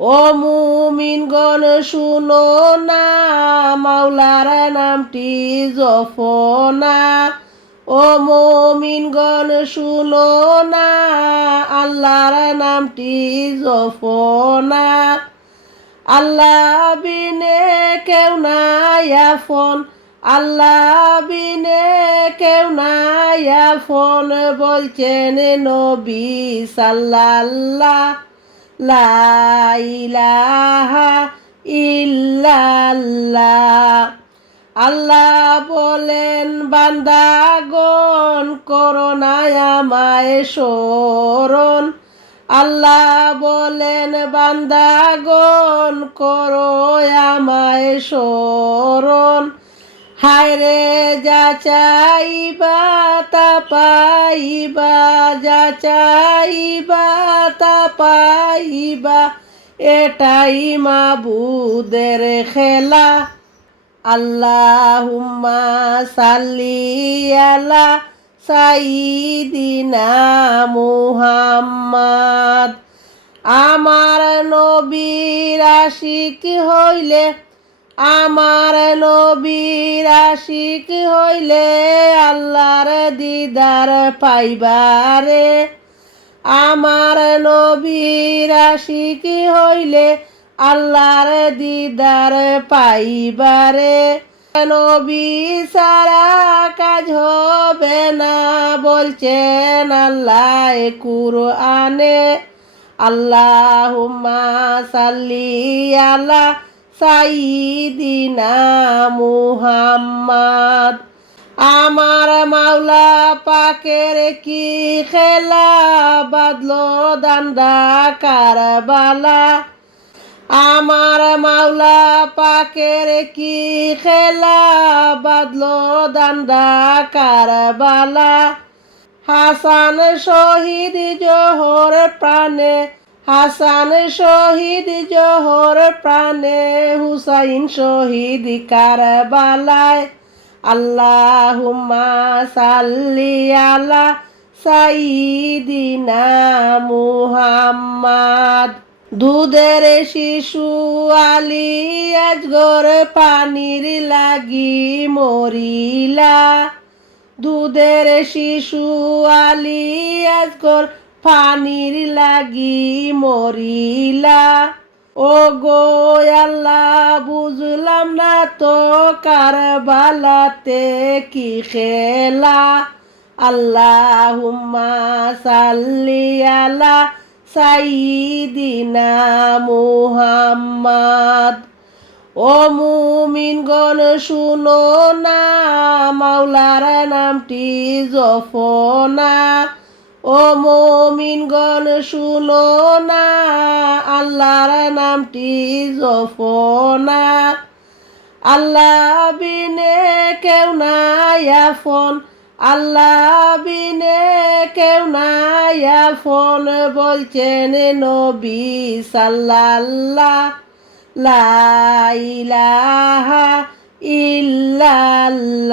ও মুমিনগণ শুনো না, মাওলার নামটি জপনা। ও মুমিনগণ শুনো না, আল্লাহর নামটি জপনা। আল্লাহ বিনে কেউ নাই আপন, আল্লাহ বিনে কেউ নাই আপন, বলছেন নবী সাল্লাল্লাহ। লা ইলাহা ইল্লাল্লাহ। আল্লাহ বলেন বান্দাগণ করো না আমায় স্মরণ। আল্লাহ বলেন বান্দাগণ করো আমায় স্মরণ। হায়রে যা চাইবা তা পাইবা, যা চাইবা তা পাইবা, এটাই মাবুদের খেলা। আল্লাহুম্মা সাল্লি আলা সাইয়্যিদিনা মুহাম্মাদ। আমার নবীর আশিক হইলে, আমার নবীর আশিক হইলে আল্লাহর দিদার পাইবারে। আমার নবীর আশিক হইলে আল্লাহর দিদার পাইবারে। নবী সারা কাজ হবে না বলছেন আল্লাহ কুরআনে। আল্লাহুম্মা সাল্লি আলা সাইয়্যিদিনা মুহাম্মাদ। আমার মাওলা পাকের কি খেলা, বাদলো দান্দা কারবালা। আমার মাওলা পাকের কি খেলা, বাদলো দান্দা কারবালা। হাসান শহীদ জোহর প্রাণে, হাসান শহীদ জোহর প্রাণে, হুসাইন শহীদ কারবালায়। আল্লাহুম্মা সাল্লি আলা সাইয়্যিদিনা মুহাম্মাদ। দুধের শিশু আলী আজগর পানির লাগি মরিলা। দুধের শিশু আলী আজগর পানির লাগি মরিলা। ও গো আল্লাহ বুঝলাম না তো কারবালাতে কি খেলা। আল্লাহুম্মা সাল্লি আলা সাইয়্যিদিনা মুহাম্মাদ। ও মুমিনগণ শুনো না, মাওলার নামটি জপনা। ও মুমিনগণ শুনো না, আল্লাহর নামটি জপনা। আল্লাহ বিনে কেউ নাই আপন, আল্লাহ বিনে কেউ নাই আপন, বলছেন নবী সাল্লাল্লাহ। লা ইলাহা ইল্লাল্লাহ।